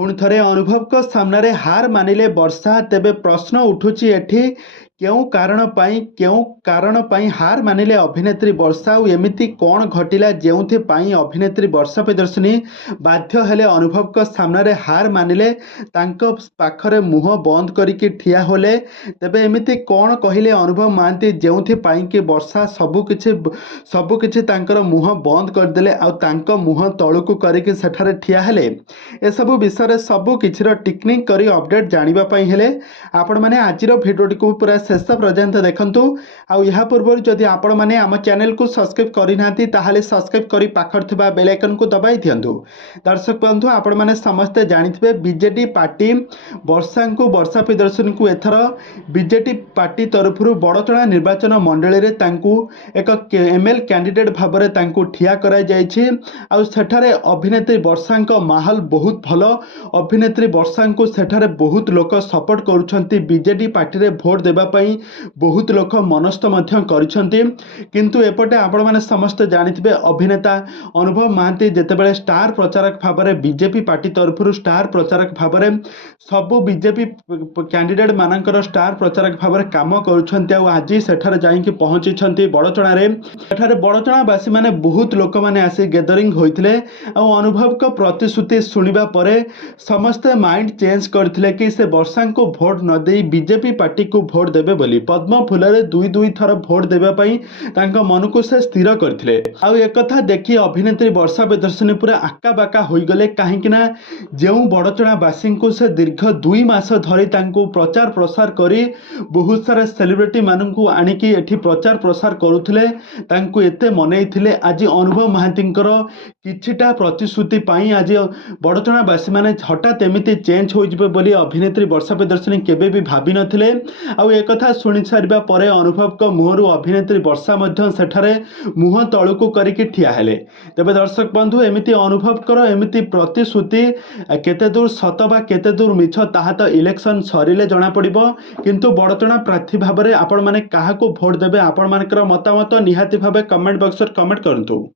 पुणी थरे अनुभव को सामने हार मानिले वर्षा तेबे प्रश्न उठुची एठी केउ कारण पाई हार मानिले अभिनेत्री वर्षा और एमिति कौन घटिला जेउथि पाई अभिनेत्री वर्षा प्रियदर्शिनी बाध्य हेले अनुभव को सामने हार मानिले तांको पाखरे मुह बंद करिकी ठिया होले। तेबे एमिति कौन कहिले अनुभव महांती जेउथि पाई कि वर्षा सबुकिछि तांकर मुह बंद करदेले आ तांको मुह तळुकु करिकी सेठारे ठिया हेले। ए सबु विषय सबु किछिर टेक्निक करी अपडेट जानिबा पाई हेले आपण माने आजिर भिडियोटी को पूरा शेष पर्यंत देखंतु। आउ या पूर्व जदि आपण माने आम चैनल को सब्सक्राइब करि नांती ताहाले सब्सक्राइब करी पाखर थिबा बेल आइकन को दबाई दियंतु। दर्शक बंधु आपण माने समस्त जानिथिबे बीजेडी पार्टी वर्षा प्रियदर्शिनी को एथर बीजेडी पार्टी तरफरु बड़चणा निर्वाचन मंडली रे तांकू एक एमएल कैंडिडेट भाबरे तांकू ठिया करा जायछि। आउ सेठारे अभिनेत्री वर्षांक माहौल बहुत भल। अभिनेत्री वर्षा को सेठारे बहुत लोक सपोर्ट करुछंती बीजेडी पार्टी रे भोट देबा पई बहुत लोक मनस्थ मध्य करिछंती। किंतु एपटे आपण माने समस्त जानिथिबे अभिनेता अनुभव महांती जेतेबेले स्टार प्रचारक भाबरे बीजेपी पार्टी तरफरु स्टार प्रचारक भाबरे सबु बीजेपी कैंडिडेट मानकर स्टार प्रचारक भाबरे काम करुछंती। आ आज सेठारे जाईकी पहुंचीछंती बड़चणा रे। सेठारे बड़चणा वासी माने बहुत लोक माने आसी गैदरिंग होइथिले। आ अनुभव को प्रतिश्रुति सुनिबा परे समस्ते माइंड चेंज करथिले कि से वर्षा को भोट न दे बीजेपी पार्टी को भोट देबे बोली। पद्म फुलरे दुई थर भोट देबा पई तांका मन को से स्थिर करथिले। आ एक कथा देखि अभिनेत्री वर्षा प्रियदर्शिनी पूरा आका बाका होई गले काहेकि ना जेउ बड़चणा वासी को से दीर्घ 2 मास धरी तांको प्रचार प्रसार करी बहुत सारा सेलिब्रिटी माननकु आनिकी एठी प्रचार प्रसार करुथिले तांको एते मनैथिले। आज अनुभव महांतींकर किछिटा प्रतिश्रुति पाई आज बड़चणा वासी माने हठात एमिति चेंज हो जिबे बोली अभिनेत्री वर्षा प्रियदर्शिनी केबे भी भाबी नथिले। आ ए कथा सुनि सारिबा परे अनुभव को मुहरु अभिनेत्री वर्षा मध्य सेठारे मुह तळुकु करिकी ठिया हेले। तेबे दर्शक बंधु एमिति अनुभव कर एमिति प्रतिश्रुति केते दूर सत बा केते दूर मिछ ताहा तो इलेक्शन सरिले जणा पड़िबो। किंतु बड़चणा प्रार्थी भाबरे आपण माने काहाको भोट देबे आपण मानकर मतामत निहाती भाबे कमेंट बॉक्स रे कमेंट करंतु।